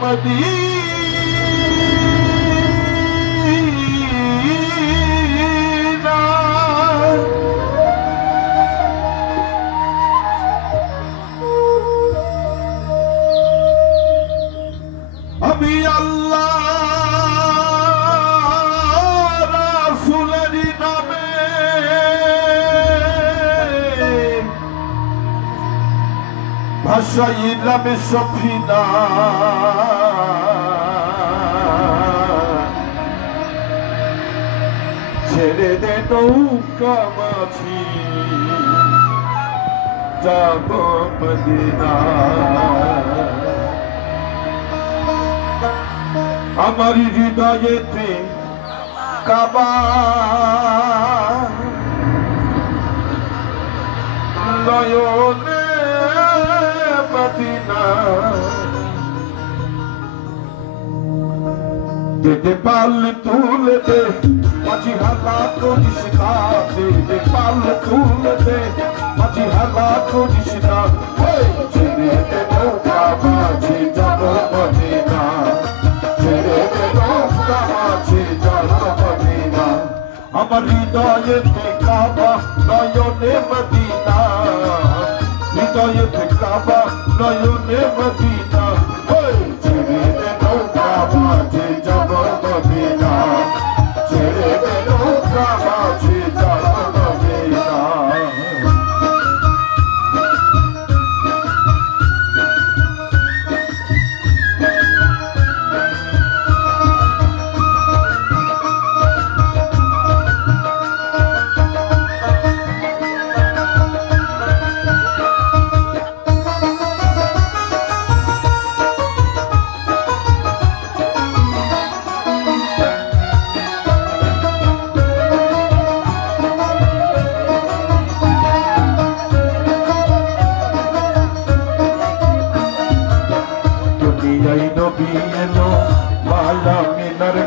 Medina আমি আল্লাহ রাসূলের নামে ভাসাইলাম সফিনা ছেড়ে দে নৌকা মাঝি যাব মদিনা আমার হৃদয়েতে কাবা নয়নে মদিনা দে পাল তুলে দে মাঝি হালা করিস না দে পাল তুলে দে মাঝি হালা করিস না ছেড়ে দে নৌকা মাঝি যাব মদিনা ছেড়ে দে নৌকা মাঝি যাব মদিনা আমার হৃদয়েতে কাবা নয়নে মদিনা হৃদয়েতে কাবা নয়নে মদিনা ছেড়ে দে নৌকা মাঝি যাব মদিনা ছেড়ে দে নৌকা মাঝি যাব মদিনা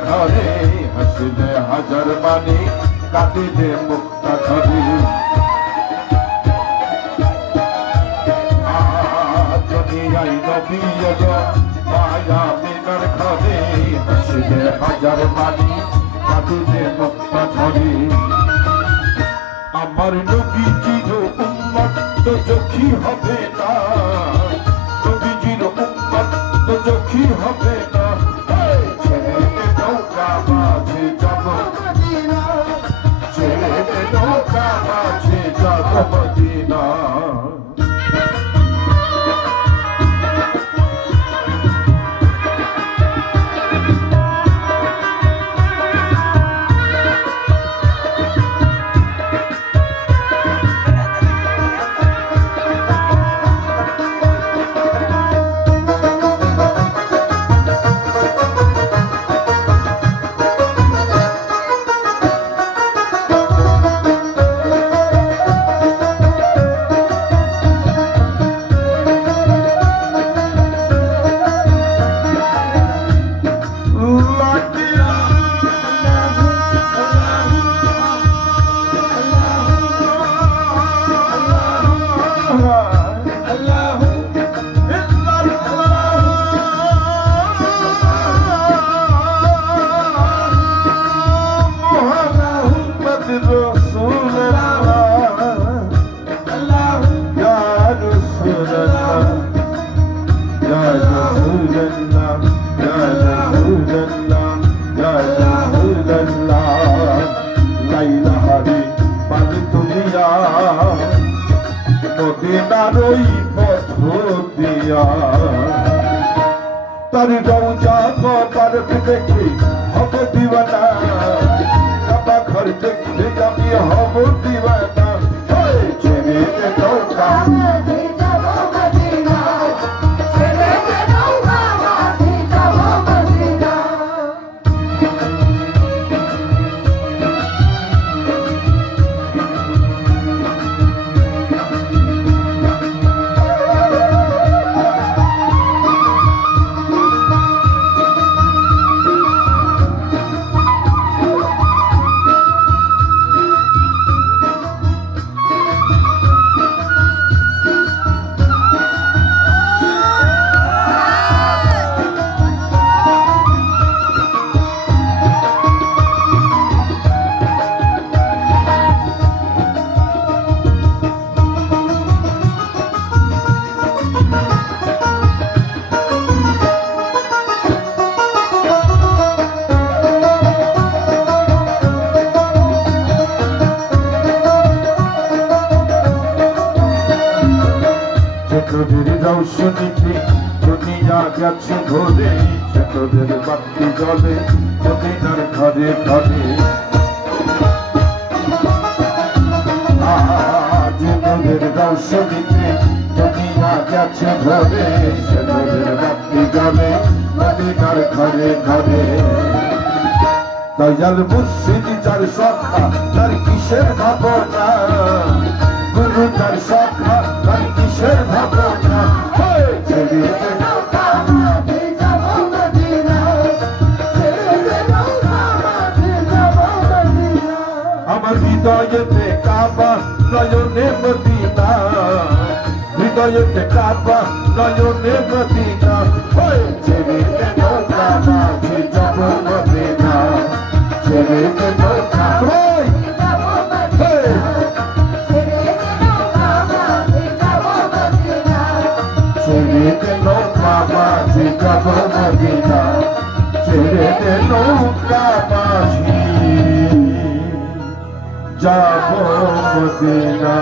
ঘরে হাসিলে হাজার মানে কাঁদিলে মুক্তা ধরে দুনিয়ায় নবী এলো মায়া মিনার ঘরে হাসিলে হাজার মানে কাঁদিলে মুক্তা ধরে আমার নবীজির উম্মত তো চোখী হবে না নবীজির উম্মত তো চোখী হবে না মদিনা মদিনারই পথ দিয়া তার রওজা মুবারক দেখে হব দিওয়ানা কাবা ঘর দেখলে আমি হব দিওয়ানা ছেড়ে দে নৌকা বসুনিতে দুনিয়া গেছে ঘরে সে তোদের বাতি জলে মদিনার ঘরে ঘরে আজ তোদের বসুনিতে দুনিয়া গেছে ঘরে সে তোদের বাতি জলে মদিনার ঘরে ঘরে দয়াল মুর্শিদ যার সখা তার কিসের ভাবনা গুরু যার সখা তার কিসের ভাবনা আমার হৃদয়েতে কাবা নয়নে মদিনা হৃদয়েতে কাবা নয়নে মদিনা ছেড়ে নৌকা মাঝে যাব মদিনা ছেড়ে নৌকা ছেড়ে নৌকা মাঝে যাব মদিনা ছেড়ে নৌকা মাঝে যাব মদিনা